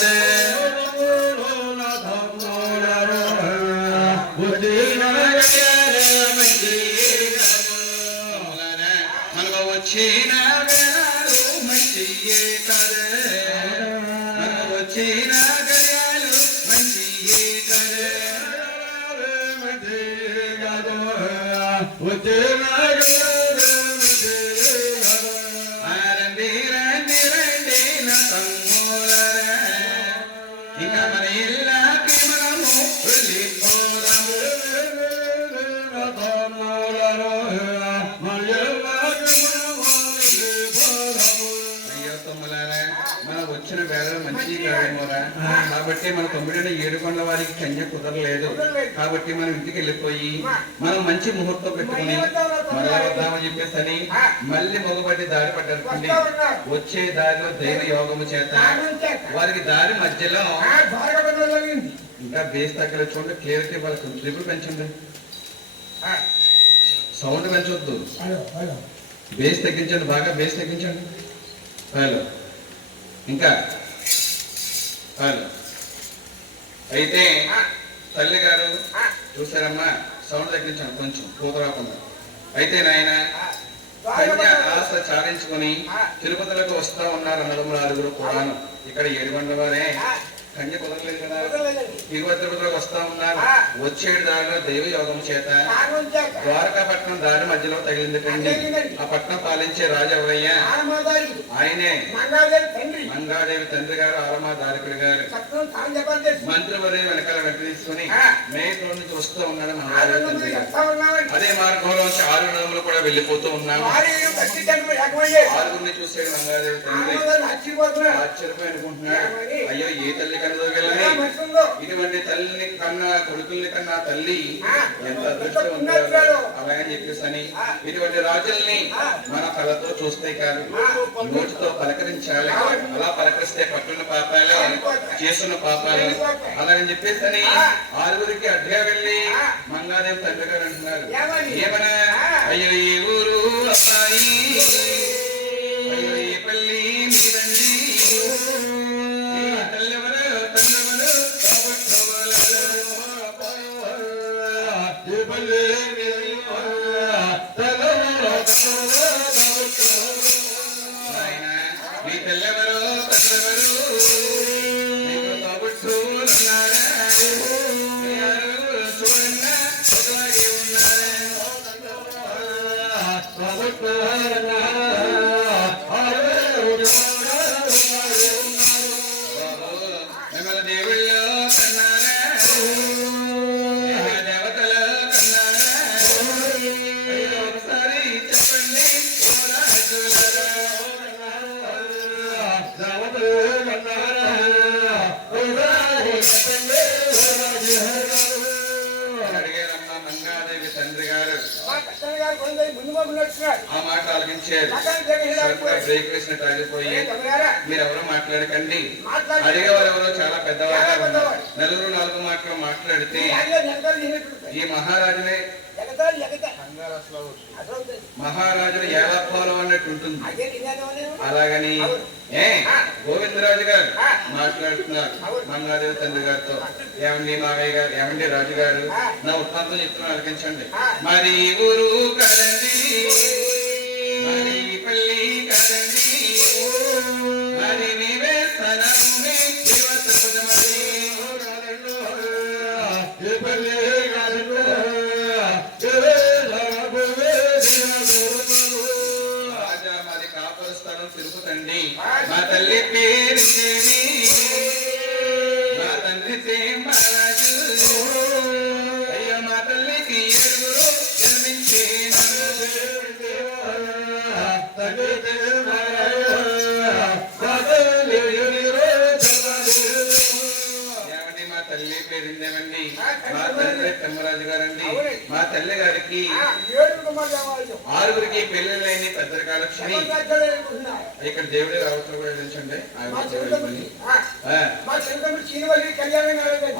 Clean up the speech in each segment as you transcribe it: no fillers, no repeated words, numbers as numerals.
కదే మనకు వచ్చిన మంచి కదే మనకు వచ్చిన గడియాలు మంచి కదే రండి రండి రండి నా తమ్ములరా ఇంకా మన ఇళ్ళకి మనము వెళ్ళిపోదాము అయ్యో తమ్ములారా మనం వచ్చిన వేళ మంచి కాదేమోరా కాబట్టి మన 9 ఏడుకొండల వారికి కన్య కుదరలేదు కాబట్టి మనం ఇంటికి వెళ్ళిపోయి మనం మంచి ముహూర్తం పెట్టుకుని మరలా వద్దామని చెప్పేసి మళ్ళీ మొగబట్టి దారి పడ్డారు. వచ్చే దారిలో దైవ యోగము చేత వారికి దారి మధ్యలో ఇంకా బేస్ తగ్గల చూడండి, క్లియరిటీ వాళ్ళకి ట్రిపుల్ పెంచండి, సౌండ్ పెంచొద్దు, బేస్ తగ్గించండి, బాగా బేస్ తగ్గించండి. హలో ఇంకా హలో. అయితే తల్లి గారు చూసారమ్మా, సౌండ్ తగ్గించండి కొంచెం కూత రాకుండా. అయితే నాయన కన్య ఆశ చాలించుకొని తిరుపతిలోకి వస్తా ఉన్నారు అన్నదమ్ములు 6 కూడాను. ఇక్కడ 7 మండల వారే కన్య కుదరలేదు కదా, తిరుపతిలోకి వస్తా ఉన్నారు. వచ్చేడు దారిలో దైవ యోగం చేత ద్వారకాపట్నం దారి మధ్యలో తగిలింది కండి. ఆ పట్నం పాలించే రాజు ఎవరయ్యా? ఆయనే మంగాదేవి తండ్రి గారు, ఆరమా దారికుడి గారు. మంత్రివర్య వెనకాల వెంట తీసుకుని మేకల నుంచి వస్తూ ఉన్నాడు మంగాదేవి తండ్రి గారు. అదే మార్గంలో 6 నదులు కూడా వెళ్ళిపోతూ ఉన్నాము. 6గురిని చూసాడు మంగాదేవి తండ్రి, ఆశ్చర్యపోయి అనుకుంటున్నాడు, అయ్యో ఏ తల్లి కన్నదో వెళ్ళని, ఇటువంటి తల్లిని కన్నా కొడుకుల్ని కన్నా తల్లి ఎంత అదృష్టవంతురాలు. అలాగని చెప్పేసి ఇటువంటి రాజుల్ని మన కళ్ళతో చూస్తే కాదు, నోటితో పలకరించాలి. అలా పలకరిస్తే పట్టున్న పాపాలు, చేస్తున్న పాపాలు. అలాగని చెప్పేసి 6గురికి అడ్డుగా వెళ్ళి మంగాదేవి తండ్రి గారు అంటున్నారు, ఏమన్నా అయ్యో ఏ ఊరు అబ్బాయి, అయ్యో ఏ పల్లి మీదండి, మీ తెల్లెవరో తల్లెవరు చూడంగా ఒకలాగే ఉన్నారా? మిమ్మల్ని దేవుళ్ళో కన్నారా, దేవతలో కన్నారా? ఒకసారి చెప్పండి ఓ రాజులారా. అడిగారమ్మా మంగాదేవి తండ్రి గారు. ఆ మాట ఆలకించారు. బ్రేక్ వేసినట్టు ఆగిపోయి మీరు ఎవరో మాట్లాడకండి, అడిగేవారు ఎవరో చాలా పెద్దవారు, 4 మాటలు మాట్లాడితే ఈ మహారాజునే మహారాజుని ఏలాపాలం అన్నట్టు ఉంటుంది. అలాగని గోవిందరాజు గారు మాట్లాడుతున్నారు మంగాదేవి తండ్రి గారితో, ఏమండి మావయ్య గారు, ఏమండి రాజు గారు, నా ఉత్తాంతం చెప్తున్నా ఆలకించండి. మరి ఊరు కాదండి, మరి పల్లి కాదండి, మరి నీవే స్థానమే రాజా మాది కాపుర స్థలం తిరుపతండి. మా తల్లి పేరు దేవి, మా తండ్రి మహారాజు. అయ్యో మా తల్లికి 7 జన్మించిన తల్లి పేరుందేమండి, మా తండ్రి తిమ్మరాజు గారండి. మా తల్లి గారికి 6గురికి పెళ్లిళ్ళని పెద్దరికాలక్ష్మి. ఇక్కడ దేవుడి రావట్లు కూడా తెలుసండి.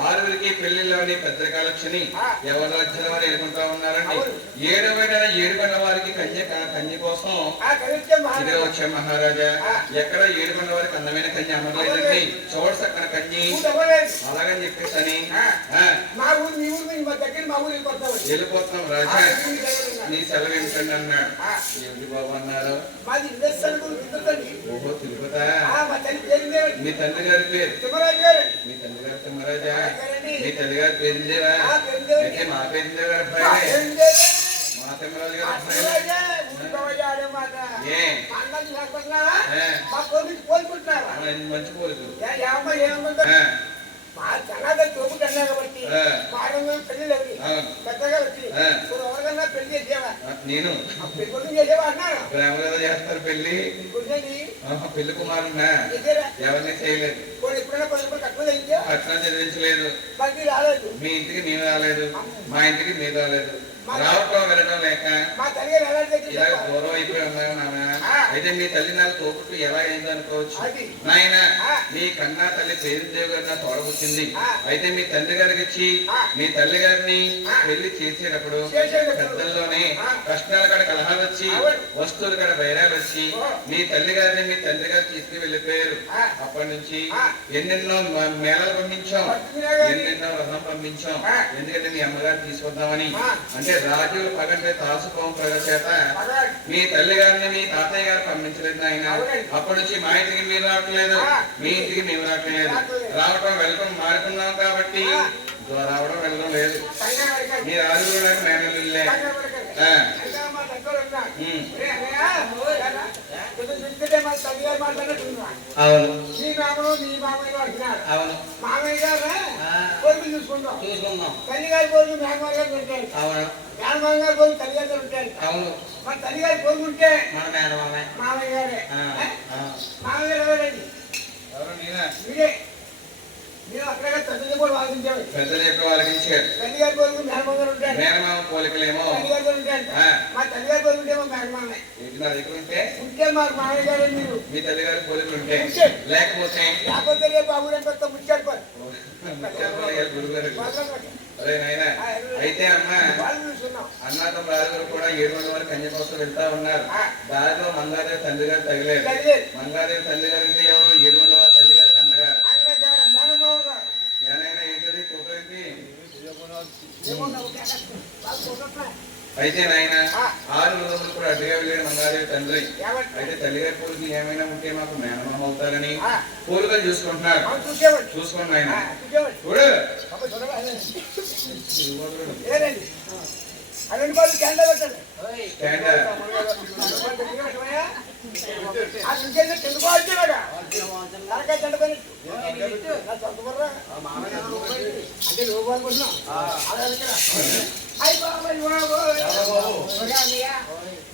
6గురికి పెళ్లిళ్ళని పెద్దరికాలక్ష్మి ఎవరి లక్షల వారు ఎదుర్కొంటా ఉన్నారండి. 7 గంటల వారికి కన్య కోసం ఇదిగా వచ్చే మహారాజా. ఎక్కడ 7 గంటల వారికి అందమైన కన్య అమరలేదండి. చూడస అక్కడ కన్య అలాగని చెప్పేసి అని వెళ్ళిపోతున్నాం రాజా, నీ సెలవు ఏమిటండి అన్నాడు. ఏమిటి బాబు అన్నారు. ఓహో తిరుపతా. మీ తండ్రి గారి పేరు మీ తండ్రి గారు తిమ్మరాజా. మీ తల్లి గారి పేరుందేవా? అయితే మా పేరుందేవా అబ్బాయి? మా తిమ్మరాజు గారు మంచి పోలికలు. నేను ప్రేమ కదా చేస్తారు పెళ్లి. పెళ్లి కుమారున్నా ఎవరిని చేయలేదు, పట్నం చదివించలేదు. మీ ఇంటికి మేము రాలేదు, మా ఇంటికి మీరు రాలేదు. రావటం వెళ్ళడం లేక ఇలా దూరం అయిపోయి ఉన్నాను నాన్న. అయితే మీ తల్లి నాకు తోపుట్టు ఎలా అయింది అనుకోవచ్చు నాయన. మీ కన్నా తల్లి పేరుదేవి గారు నా తోడబుచ్చింది. అయితే మీ తండ్రి గారికి ఇచ్చి మీ తల్లి గారిని పెళ్లి చేసేటప్పుడు పెద్దల్లోనే కష్టాల కాడ కలహాలు వచ్చి, వస్తువుల కాడ బైరాలు వచ్చి మీ తల్లి గారిని మీ తండ్రి గారు తీసుకుని వెళ్ళిపోయారు. అప్పటి నుంచి ఎన్నెన్నో మేళలు పంపించాం, ఎన్నెన్నో రథం పంపించాం. ఎందుకంటే మీ అమ్మగారు తీసుకొద్దామని. అంటే రాజులు పగంటే తాసుకోం ప్రజల చేత మీ తల్లి గారిని మీ తాతయ్య గారు పంపించలేదు ఆయన. అప్పటి నుంచి మా ఇంటికి మీరు రావట్లేదు, మీ ఇంటికి మేము రావట్లేదు. రావటం వెళ్ళటం మారుతున్నాం కాబట్టి రావడం వెళ్ళడం లేదు. మీ రాజులు నాకు మేనల్లులే. అవును అవును మామయ్య గారు కొడుకులు చూసుకుందాం. తల్లి గారి కొడుకు మేనమామ గారు ఉంటాడు. అవును మేనమామ గారి కొడుకు తల్లి గారు ఉంటాడు. అవును మన తల్లి గారి కొడుకు ఉంటే మన మేనమామే మామయ్య గారే. మామయ్య గారు ఎవరండి? మీరే. మీరు అక్కడ పెద్దలు కూడా వాదించారు. పెద్దలు ఎక్కువ వాదించారు. తల్లి గారి కొడుకు మేనమామ గారు ఉంటాడు. మేనమామ పోలికలేమో తల్లి గారి కొడుకు ఉంటాడు. మా తల్లి గారి కొడుకు ఉంటేమో మేనమామే నా దగ్గర ఉంటే మాకు మామయ్య గారు. మీరు మీ తల్లి గారి పోలికలు ఉంటే లేకపోతే రేపు అమ్ముడే కొత్త ముచ్చాడుకోరు గురుగారు. అదే నాయన. అయితే అమ్మ అన్నాతో రాజుగారు కూడా 700 వరకు కన్య కోసం వెళ్తా ఉన్నారు. దారిలో మంగాదేవి తల్లి గారు తగిలేదు. మంగాదేవి తల్లి గారు అంటే ఎవరు? 700 తల్లి గారికి అన్నగారు. ఏనైనా ఏంటది ఫోటో ఏంటి? అయితే నాయన 6 రోజులు కూడా అడ్డుగా వెళ్ళాడు మంగాదేవి తండ్రి. అయితే తల్లిగారి పోలికలు ఏమైనా ఉంటే మాకు మేనమామ అవుతారని పోలికలు చూసుకుంటున్నారు. చూసుకోండి ఆయన చూడు.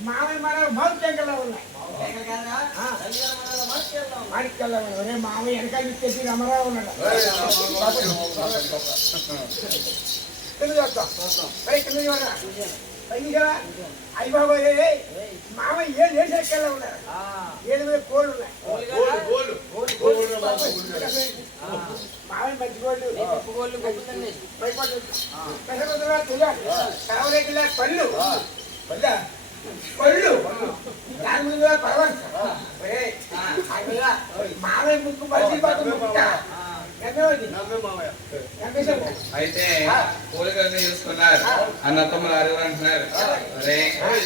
మామయ్య మన మౌత్ టెంకల్లో ఉన్నాయి. మాణిక్యాల మామయ్య వెనకాల ఇచ్చేసి రమరావు ఉన్నాడు. అయ్యి బాబోయే మామయ్య 7 ఏళ్ళెక్కల్లో ఉన్నారు. 7 మీద కోళ్ళు ఉన్నాయి. మామయ్య మంచి కోళ్ళు పళ్ళు పళ్ళు దాని ముందు పర్వాలేదు. మామయ్య ముక్కు మంచి అయితే పోలికలు చూసుకున్నారు. అన్నత్తమ్మలు 6 అంటున్నారు. అరే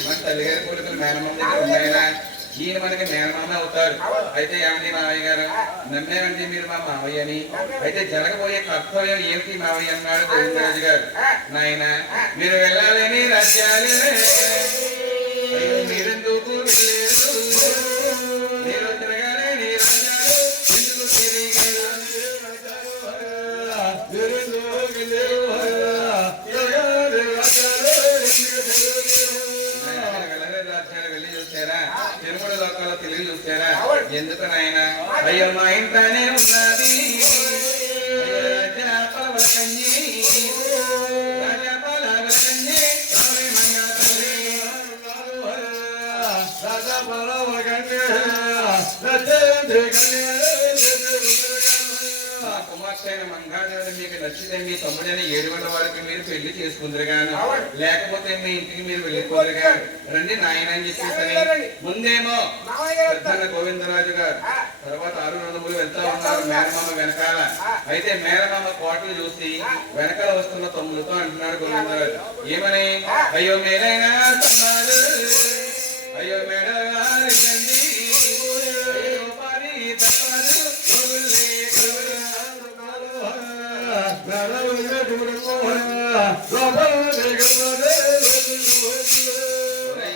మన తల్లిగారి పోలికలు మేనమామ దగ్గర ఉన్నాయినా, ఈయన మనకి మేనమామ అవుతారు. అయితే ఏమండి మావయ్య గారు, నమ్మేమండి మీరు మా మావయ్య అని. అయితే జరగబోయే కర్తవ్యం ఏమిటి మావయ్య అన్నాడు గోవిందరాజు గారు. నాయన మీరు వెళ్ళాలని రాజ్యాలే మీరెందుకు వెళ్ళారు? మీరు తిరగాలి నీ రాజ్యాలు ఎందుకు తిరిగారు? వెళ్ళి చూసారా? తిరుమల లోకాల్లో తెలివి చూసారా? ఎందుకు నాయన? అయ్యో మా ఇంట్లోనే ఉన్నది నా కుమార్తె అయిన మంగాదేవి మీకు నచ్చితే మీ తమ్ముడైన 7 వారికి మీరు పెళ్లి చేసుకుందరు గాను, లేకపోతే మీ ఇంటికి మీరు వెళ్ళిపోదురు గాను. రండి నాయన అని చెప్పేసి ముందేమో పెద్దన్న గోవిందరాజు గారు, తర్వాత 6 నందములు వెళ్తా ఉన్నారు మేనమామ వెనకాల. అయితే మేనమామ కోటలు చూసి వెనకాల వస్తున్న తమ్ములతో అంటున్నాడు గోవిందరాజు ఏమని, అయ్యో మేరైనా తమ్మారు, అయ్యో మేడగా అయ్యో పారి తప్పారు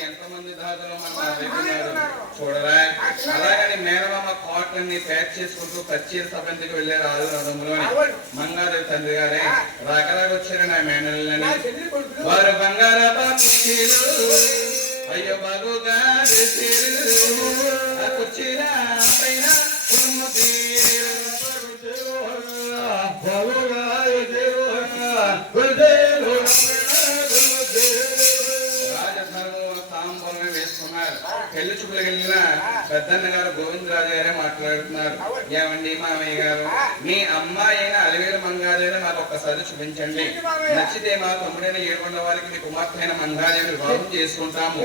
ఎంతమంది దాతలు మనం చూడరా. అలాగని మేనమామ కోట్లన్నీ ప్యాక్ చేసుకుంటూ కచ్చేరి సభంతికి వెళ్ళారు 6 నందములు. మంగాదేవి తండ్రి గారే రాకరాకొచ్చారు నా మేనల్ని. వారు బంగారా అయ్యో బాగుగా కూర్చీరా పైన తాంబూలం వేసుకున్నారు. పెళ్లి చూపులకు వెళ్ళిన పెద్దన్న గారు గోవిందరాజు గారే మాట్లాడుతున్నారు, ఏమండి మామయ్య గారు, మీ అమ్మాయి అయిన అలివేలు మంగాదేవిని మాకు ఒక్కసారి చూపించండి. నచ్చితే మా తమ్ముడైన 7 వారికి మీ కుమార్తె అయిన మంగాదేవిని వివాహం చేసుకుంటాము,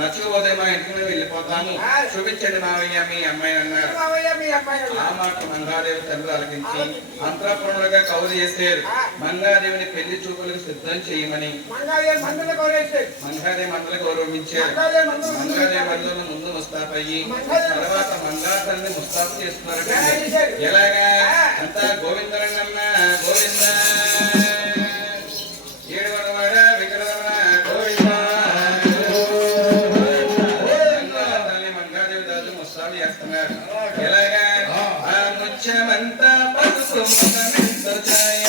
నచ్చకపోతే మా ఇంటికి మేము వెళ్ళిపోతాము, చూపించండి మామయ్య మీ అమ్మాయి అన్నారు. ఆ మాట మంగాదేవి తండ్రి ఆలకించి అంతఃపురములుగా కౌరు చేశారు. మంగాదేవిని పెళ్లి చూపులకు సిద్ధం చేయమని మంగాదేవి మండలి గౌరవించారు. మంగాదేవి మండలి ముందు ముస్తాఫయ్యి తర్వాత మంగాతల్ని ముస్తాఫు చేస్తున్నారు. ఎలాగా అంతా గోవిందరన్న గోవింద 7 వాడ విగ్రహణ గోవింద. మంగాదేవి దాదు ముస్తాఫు చేస్తున్నారు. ఎలాగా ఆ ముత్యమంతా పసుపు ముఖమెంత ఛాయ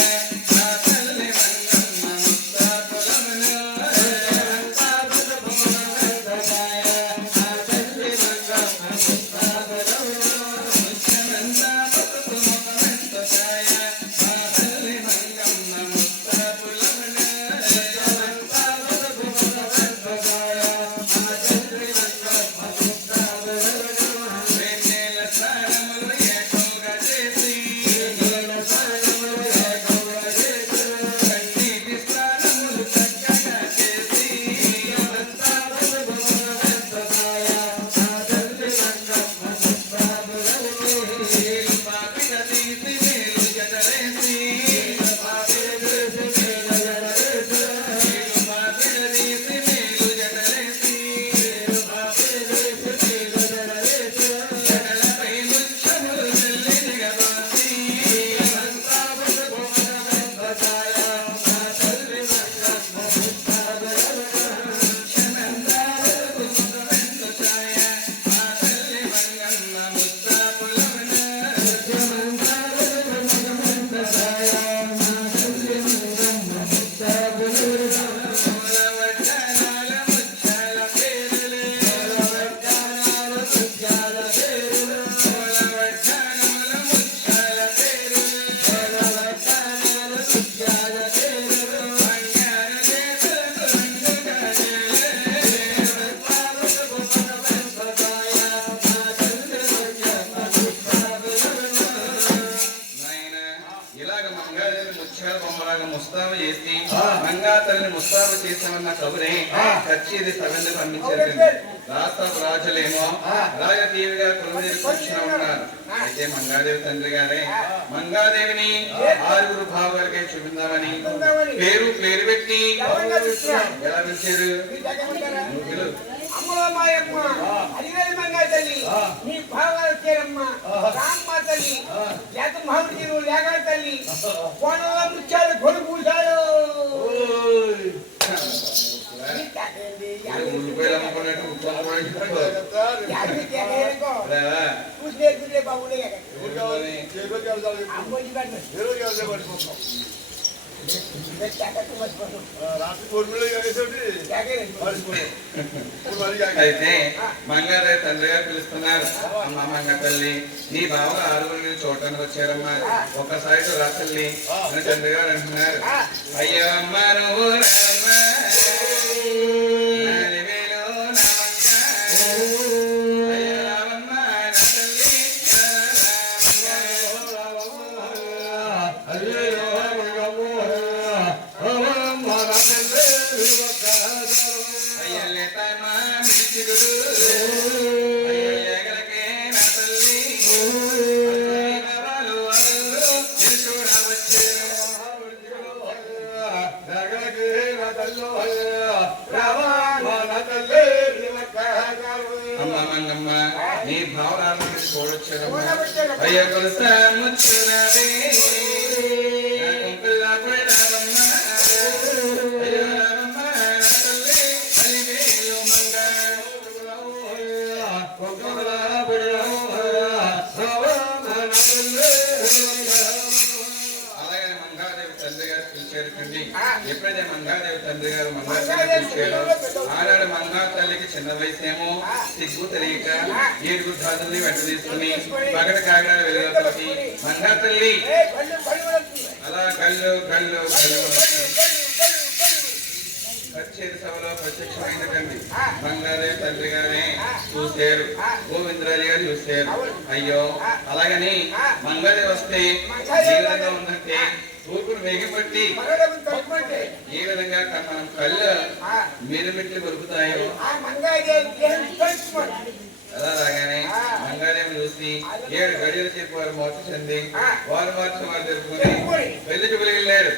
ముస్తాబు చేసి మంగాతల్ని ముస్తాబు చేసామన్న కబురే కచ్చేది సభ్యులకు పంపించారు. రాష్ట్ర రాజులేమో రాజతీవిగా కొలువుదీరి కూర్చుని ఉన్నారు. అయితే మంగాదేవి తండ్రి గారే మంగాదేవిని 6 భావాలకే చూపిందామని పేరు పెట్టి ఎలా పిలిచారు? అమ్మలమ్మాయమ్మ అడిగేది మంగా తల్లి నీ భావాల చేరమ్మ రామ్మ తల్లి లేక మహమ్మదీరు లేక తల్లి కోణంలో ముచ్చాడు గొడుగు పూశాడు. అయితే మంగాదేవి తండ్రి గారు పిలుస్తున్నారు. అమ్మ మంగ తల్లి నీ బావలు 6 చూడటానికి వచ్చారమ్మా, ఒక్కసారి రాసల్ని అని తండ్రి గారు అంటున్నారు. అయ్యో అమ్మ నువ్వు అయ్య కొలస ముచ్చునవే నా కుంకుల పడవమ్మ అయ్య రామమ్మ నా తల్లి అలివేలు మంగ కుంకుల పడవమ్మ అలాగే మంగాదేవి తండ్రి గారు పిలిచేటండి. ఎప్పుడైతే మంగాదేవి తండ్రి గారు మంగాదేవి పిలిచాడో ఆనాడు మంగా తల్లికి చిన్న వయసేమో సిగ్గు తెలియక ఏడుగురు ధాతుల్ని వెంట తీసుకుని పగట కాగడ వెలుగుతోటి మంగా తల్లి అలా కళ్ళు కళ్ళు కళ్ళు కచేరి సభలో ప్రత్యక్షమైనటువంటి మంగాదేవి తండ్రి గారే చూశారు, గోవిందరాజు గారు చూశారు. అయ్యో అలాగని మంగాదేవి వస్తే ఏ విధంగా ఉందంటే తూర్పును వేగిపట్టి ఏ విధంగా మనం కళ్ళు మిరుమిట్లు కొరుకుతాయో అలా రాగానే మంగాదేవి చూసి 7 గడియలు చెప్పి వారు మార్చి చెంది వారు మార్చి వారు తెలుపుకుని పెళ్లి చూపులు వెళ్ళాడు.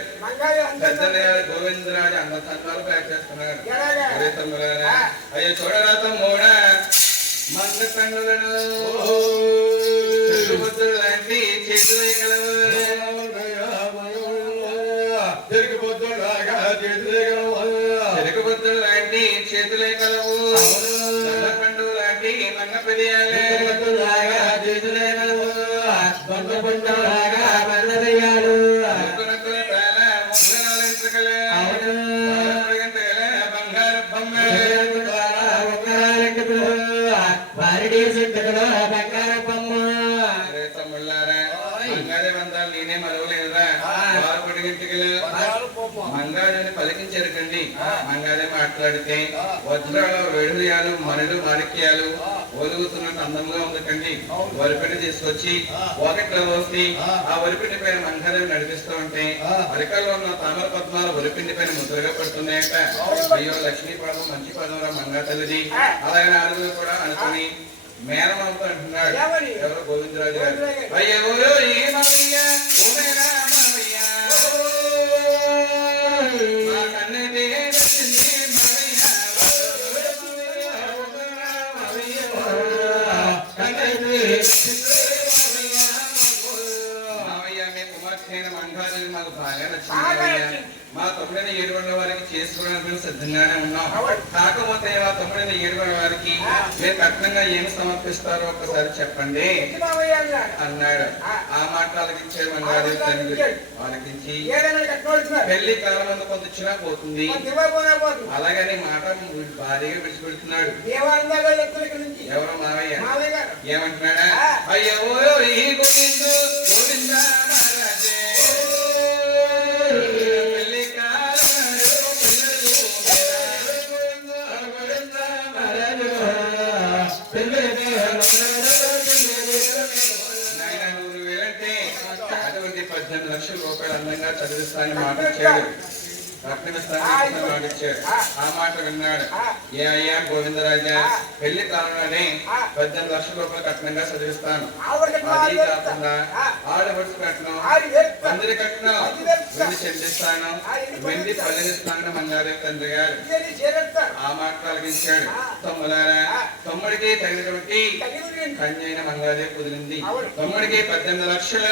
పెద్దన్నయ్య గోవిందరాజు అన్న సంతాలు ప్యాక్ చేస్తున్నాడు. అయ్యో చూడరా తమ్ముడ మంగ తండ్రులను లాంటి చేతులే కలవు చెరుకుబొద్దులు లాంటి చేతులే కలవు పండు లాంటి మంగ పెరియాలే చేతులే కలవు బంగ పండు లాగా బర్రెయ్యాలు బంగారు బొమ్మ బంగారు బొమ్మ తమ్ముళ్ళారా మంగాదేవి అందాలు నేనే మరవలేదురా వారు పొడిగింటికలు మంగాదేవిని పలికించరకండి. మంగాదేవి మాట్లాడితే వజ్రాలు వెడుయాలు మనులు మాణిక్యాలు ఒలుగుతున్నట్టు అందంగా ఉందకండి. వరిపిండి తీసుకొచ్చి ఒకట్లో పోసి ఆ వరిపిండి పైన మంగాదేవి నడిపిస్తూ ఉంటే అరికల్లో ఉన్న తామర పద్మాలు వరిపిండి పైన ముద్రగా పడుతున్నాయట. అయ్యో లక్ష్మీ పదం మంచి పదం రా మంగా తల్లిది. అలాగే ఆరుగురు కూడా అనుకుని మేనమామతో అంటున్నాడు ఎవరు గోవిందరాజు గారు. అయ్యో మంగాదేవి మాకు బాగా నచ్చింది. మా తమ్ముడైన 7 వారికి చేసుకోవడానికి మేము సిద్ధంగానే ఉన్నాం. కాకపోతే మా తమ్ముడైన 7 వారికి మీరు కఠినంగా ఏమి సమర్పిస్తారో ఒక్కసారి చెప్పండి అన్నాడు. ఆ మాట ఆలకించాడు మంగాదేవి తండ్రి. ఆలకించి పెళ్లి కాలం కొంత ఇచ్చినా పోతుంది అలాగని మాట భారీగా విడిచిపెడుతున్నాడు. ఎవరు మావయ్య ఏమంటున్నాడా? అయ్యో ఈ గోవిందు గోవింద మహారాజే అటువంటి 18 లక్షల రూపాయలు అందంగా చదివిస్తానని మాట ఇచ్చాడు. మాటిచ్చాడు. ఆ మాట విన్నాడు. ఏ అయ్యా గోవిందరాజా పెళ్లి కాలంలోనే 18 లక్షల రూపాయలు కట్నంగా చదివిస్తాను. అది కాకుండా ఆడబడుచు కట్నం పందిరి కట్నం వెండి చెల్లిస్తాను వెండి పల్లెనిస్తాను మంగాదేవి తండ్రి గారు. ఆ మాట కలిగించాడు. తమ్ములారా తమ్ముడికి తగినటువంటి కన్యైన మంగాదేవి కుదిరింది. తమ్ముడికి 18 లక్షల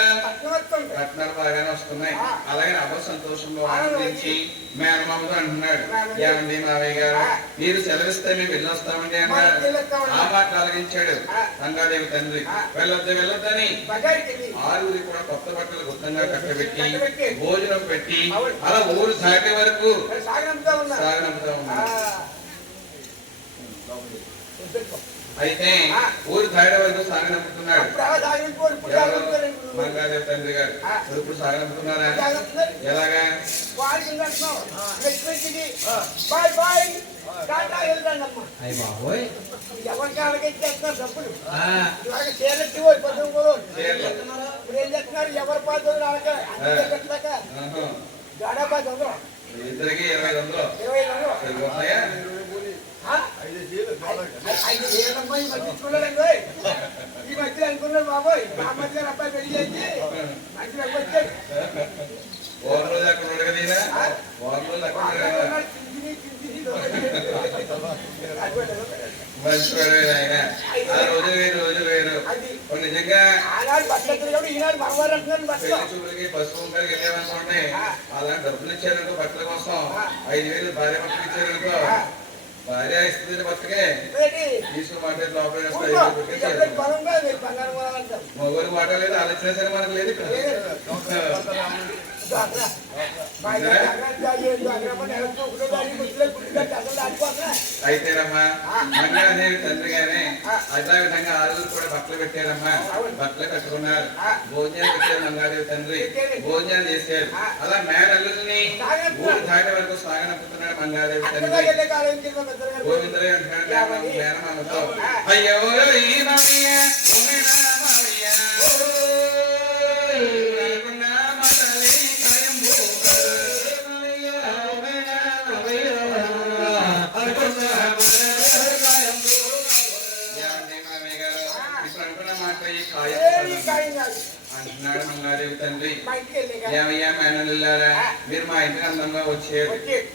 కట్నాలు బాగానే వస్తున్నాయి. అలాగే అవ సంతోషంలో ఆనందించి మేనమామతో అంటున్నాడు. ఏమండి మావయ్య గారు మీరు సెలవిస్తే మేము వెళ్ళొస్తామండి అన్నాడు. ఆ మాట కలిగించాడు మంగాదేవి తండ్రి. వెళ్ళొద్దని 6 కూడా కొత్త బట్టలు గుప్తంగా కట్టబెట్టి భోజనం పెట్టి అలా ఊరు దాటే వరకు సాగనంపుతా ఉన్నాడు. అయితే ఊరు దాటే వరకు సాగనంపుతున్నాడు. మంగాదేవి తండ్రి గారు ఇప్పుడు సాగనంపుతున్నారా? ఎలాగా? ఎవరికి అడగేస్తున్నారు డబ్బులు చేరెట్టి ఇప్పుడు ఏం చేస్తున్నారు? ఎవరి పాత్ర గాడా 10 ఇద్దరికి 2500 సరిపోతున్నాయా? 5,000 మధ్య ఈ మధ్య అనుకున్నాడు బాబోయ్. మా మధ్య అబ్బాయి పెళ్లి చేసి మంచి వచ్చాడు. రోజు అక్కడ ఉండగలిగినా రోజు అక్కడ మంచివాడు ఆయన. ఆ రోజు వేరు నిజంగా రకంగా బట్టలు పెళ్లి చూపులకి పసుపు కుంకాలకి వెళ్ళామనుకోండి, అలా డబ్బులు ఇచ్చారనుకో బట్టల కోసం, 5,000 భార్య బట్టలు ఇచ్చారనుకో, భార్య ఇస్తుంది బట్టకే తీసుకుని మాట లోపల మగవారి మాట లేదు, ఆలోచన సరే మనకు లేదు ఇక్కడ. అయితేనమ్మా మంగాదేవి తండ్రి గానే అదే విధంగా ఆరులు కూడా బట్టలు పెట్టారమ్మా, బట్టలు కట్టుకున్నారు, భోజనాలు పెట్టారు. మంగాదేవి తండ్రి భోజనాలు చేశారు. అలా మేనల్లుల్ని ఊరు దాటి వరకు సాగనంపుతున్నాడు మంగాదేవి తండ్రి. గోవిందరావు అంటున్నాడు మేనమామతో, అయ్యో ఈ మామయ్య అంటున్నాడు మంగాదేవి తండ్రి. ఏమయ్యా మేనల్లారా, మీరు మా ఇంటికి అందంగా వచ్చారు,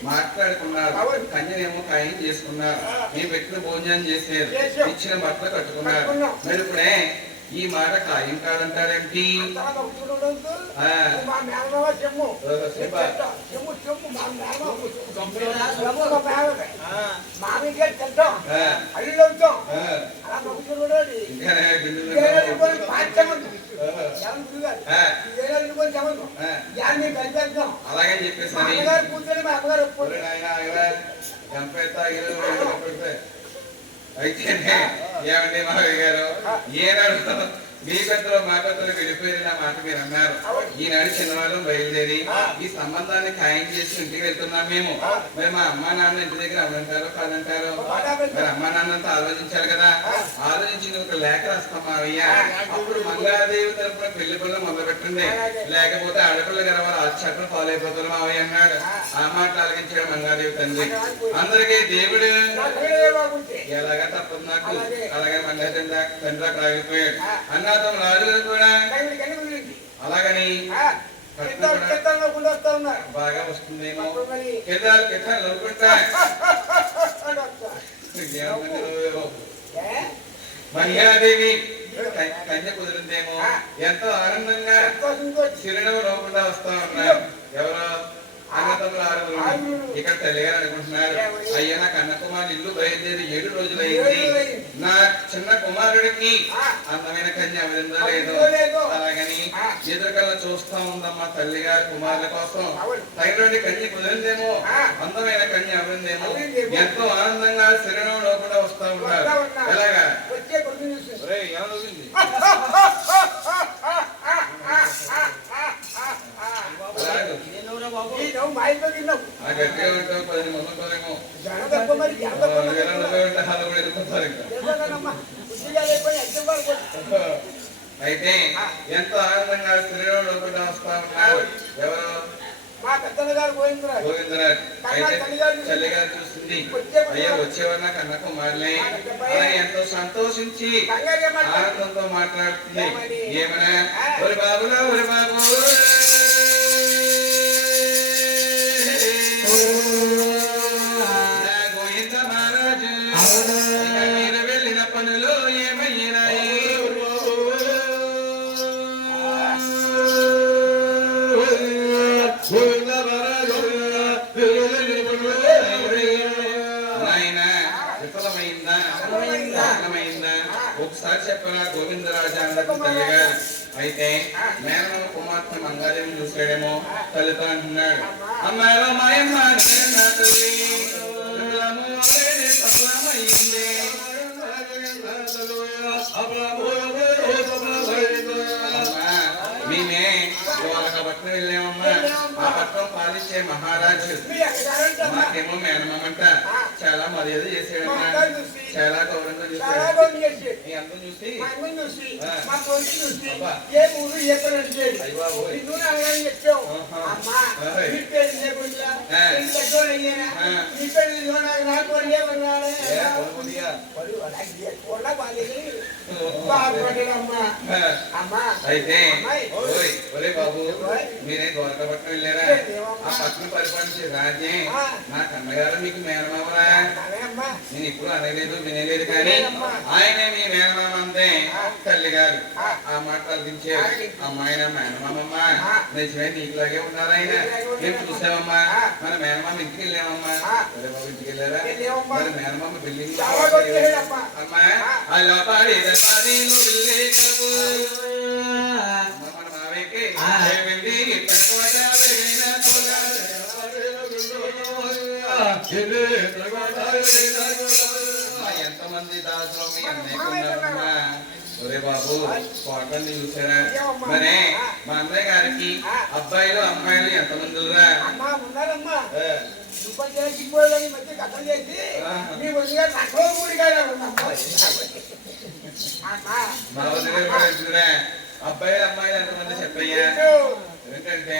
మాట్లాడుకున్నారు, కన్యనేమో ఖాయం చేసుకున్నారు, మీరు పెట్టిన భోజనం చేశారు, ఇచ్చిన బట్టలు కట్టుకున్నారు. మరి ఇప్పుడే ఈ మాట ఖాయం కాదంటారేంటి? అలాగని చెప్పేసి అయితే ఏమండి మావయ్య గారు, ఏనాడు మీ పెద్దలు మా పెద్దలు వెళ్ళిపోయిన నా మాట మీరు అన్నారు. ఈనాడు చిన్నవాళ్ళం బయలుదేరి ఈ సంబంధాన్ని ఖాయం చేసి ఇంటికి వెళ్తున్నాం మేము. మరి మా అమ్మా నాన్న ఇంటి దగ్గర అవునంటారు కాదంటారు? మరి అమ్మా నాన్నంతా ఆలోచించారు కదా, ఆలోచించి ఒక లేఖ రాస్తాం మావయ్య, అప్పుడు మంగాదేవి తరపున పెళ్లి పిల్లలు మొదలు పెట్టండి, లేకపోతే ఆడపిల్ల గారు వాళ్ళు చట్టం ఫాలో అయిపోతారు మావయ్య అన్నాడు. ఆ మాట ఆలోచించాడు మంగాదేవి తండ్రి. అందరికీ దేవుడు ఎలాగా తప్పదు నాకు, అలాగే మంగాదేవి తండ్రి అక్కడ ఆగిపోయాడు. అన్నాథం రాజులు కూడా అలాగని బాగా వస్తుందేమో మంగాదేవి కన్య కుదిరిందేమో, ఎంతో ఆనందంగా చిరునవ్వు నవ్వకుండా వస్తా ఉన్నారు. ఎవరో అన్నతమ్ములు ఆరుగురు ఇక్కడ తల్లిగారు అనుకుంటున్నారు, అయ్యా నా కన్న కుమారుడు ఇల్లు బయలుదేరి 7 రోజులైంది, నా చిన్న కుమారుడికి అందమైన కన్య అవిందో లేదో, అలాగని ఎదురుకల్లా చూస్తా ఉందమ్మా తల్లి గారి కుమారుల కోసం. తగినటువంటి కన్య కుదిరిందేమో, అందమైన కన్య అవిందేమో, ఎంతో ఆనందంగా శరీరంలో కూడా వస్తా ఉన్నారు. ఎలాగా గట్టిగా ఉంటావు 10 మొదలుకోలేమో అయితే ఎంతో ఆనందంగా స్త్రీలో కూడా వస్తా ఉన్నారు. ఎవరు? మా పెద్దన్న గారు గోవిందరాజు. అయితే తల్లి గారు చూస్తుంది, అయ్యో వచ్చేవారు నాకు అన్న కుమారులే, అలాగే ఎంతో సంతోషించి ఆనందంతో మాట్లాడుతుంది. ఏమన్నా ఒరి బాబులా ఒరి బాబు గోవింద మహారాజు, మీరు వెళ్ళిన పనులు ఏమయ్యినాయి? ఒకసారి చెప్పరా గోవిందరాజు అన్నట్టు తల్లి గారు. అయితే మేనమామ కుమార్తె మంగాదేవిని చూసాడేమో, తల్లితో అంటున్నాడు, అమ్మాయిలో మాయమ్మ మేమే వాళ్ళకి పట్టణం వెళ్ళామమ్మా, ఆ పట్టణం పాలించే మహారాజు మాకేమో మేనమామంట చాలా మర్యాద చేసాడమ్మా, చాలా గౌరవంగా చూసాడు. నీ అందం చూసి అయితే ఒరే బాబు మీరేం గోరకపట్నం వెళ్ళారా? ఆ పక్కన పరిపాలించే రాజే నా కన్నగారు మీకు మేనమామరా? నేను ఇప్పుడు అనలేదు వినలేదు కానీ ఆయన మీ మేనమామ అంతే. తల్లి గారు ఆ మాట తలదించారు. అమ్మాయి నా మేనమామమ్మ నిజమే నీకులాగే ఉన్నారు ఆయన. మేము చూసామమ్మా మన మేనమామ ఇంటికి వెళ్ళామమ్మా. ఒరే బాబు ఇంటికి వెళ్ళారా? మరి మేనమామ బిల్డింగ్ అమ్మా అలా పాడి మన మావయ్యకి వెళ్ళి ఎంతమంది దాసులు మీ అన్నయ్యకున్నారమ్మా? ఒరే బాబు కోటల్ని చూసారా? మరే మా అన్నయ్య గారికి అబ్బాయిలు అమ్మాయిలు ఎంతమంది రా? మా వదిన కూడా ఎదురా అబ్బాయిలు అమ్మాయిలు ఎంతమంది చెప్పయ్యా? ఎందుకంటే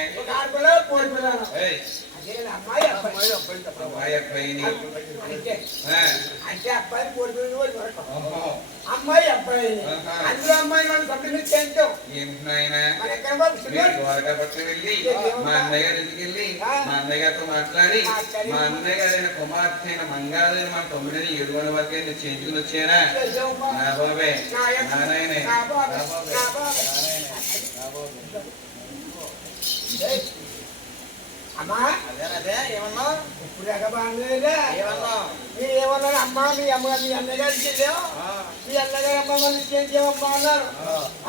అమ్మాయి అబ్బాయి అమ్మాయి అబ్బాయిని అంటే అబ్బాయి అమ్మాయి అబ్బాయి అందులో అమ్మాయి మనం కంప్లీట్ చేస్తాం. ఏంటి నాయన ద్వారకాపట్నం వెళ్ళి మా అన్నయ్య గారి ఇంటికి వెళ్ళి మా అన్నయ్య గారితో మాట్లాడి మా అన్నయ్య గారైన కుమార్తె అయిన మంగాదేవి మా తొమ్మిదిని 7 వరకు చేయించుకుని వచ్చారా? నా బాబే నా నాయనే నా బాబే. అమ్మా అదే ఏమన్నావు? ఇప్పుడు ఎగబాగా ఏమన్నావు? మీరు ఏమన్నారు? అమ్మా మీ అమ్మ మీ అన్నగారికి వెళ్ళావు, మీ అన్నగారు అమ్మ మళ్ళీ చేయించామమ్మా అన్నారు.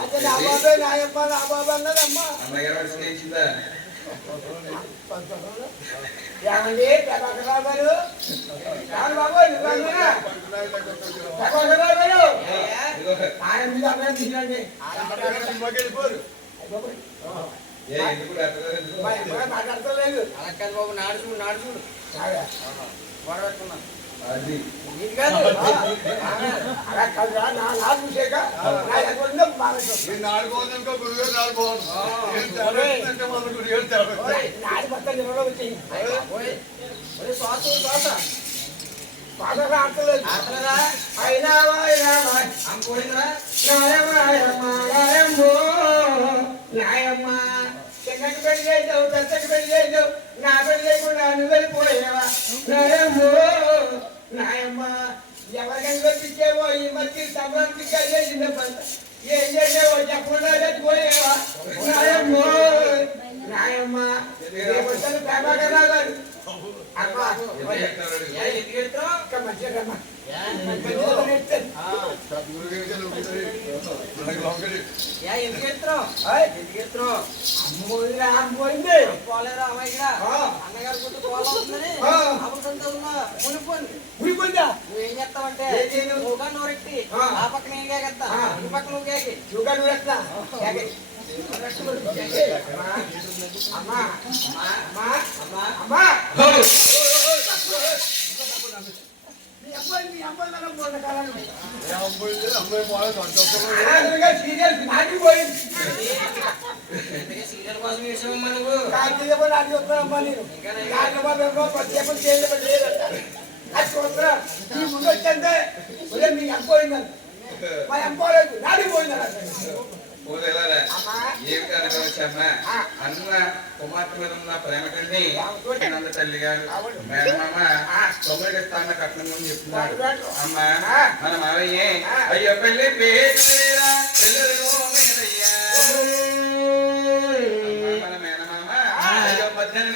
అంటే నా బాబే నాయమ్మ నా బాబు అన్నది అమ్మ. అన్నగారు చేయించిందా? ఏమండి ప్రభాకరరావు గారు బాబు ప్రభాకరరావు గారు ఆయన మీద అమ్మాయి తీసినండి. మాట్లాడతలేదు. అలా కాదు బాబు, నాడు చూడు నాడు చూడు గొడవెట్టుకున్నాను. అది ఇది కాదు అలా కాదురా నా నాలుగు చూసాక నా ఎక్కడ బాగా నాడు మొత్తం నిలవలో వచ్చాయి. శ్వాస శ్వాస బాగా ఆడతలేదు ఆటలేదా? అయినా అమ్ముకోడిందా? నాయమ్మ చిన్నకి పెళ్లి చేసావు, పెద్దకి పెళ్లి చేసావు, నా పెళ్లి చేయకుండా నువ్వు వెళ్ళిపోయావా? నాయమ్మ ఎవరికైనా పంపించేవో ఈ మధ్య సంబంధించి చేసిన పంట ఏం చేసావో చెప్పకుండా చచ్చిపోయావా? నాయమ్మ ప్రభాకరరావు గారు అమ్మ ఎందుకు వెళ్తావు? ఇంకా మంచిగా ఎందుకు వెళ్తావు? ఎందుకు వెళ్తావు? పోయింది పోలేరా అమ్మాయి ఇక్కడ అన్నగారు కొట్టు పోలవుతుందని అమృతంతో ఉన్నా మునిపోయింది. ఊరిపోయిందా? నువ్వేం చేస్తావంటే నువ్వుగా నోరెట్టి ఆ పక్కన ఏం కేకెత్తా ఈ పక్కన నువ్వు కేకి షుగర్ నువ్వు అమ్మా అమ్మా అమ్మా అమ్మా మీ అబ్బాయి సీరియల్ నాటిపోయింది. సీరియల్ కోసం వేసావమ్మా నువ్వు. నాటి వస్తానమ్మా నేను ప్రత్యేకం చేయలేదంట. అది చూస్తారా మీ ముందు వచ్చంటే మీ అమ్పోయిందని మా అమ్పోలేదు నాటిపోయిందని. ఏం కనుకోవచ్చమ్మా అన్న కుమార్తె మీద ఉన్న ప్రేమ కండి నంద తల్లి గారు మేనమామ 9 ఇస్తాన్న కట్నం అని చెప్తున్నారు. అమ్మా మన మావయ్యే అయ్యో పెళ్లి మన మేనమామ అయ్యో 18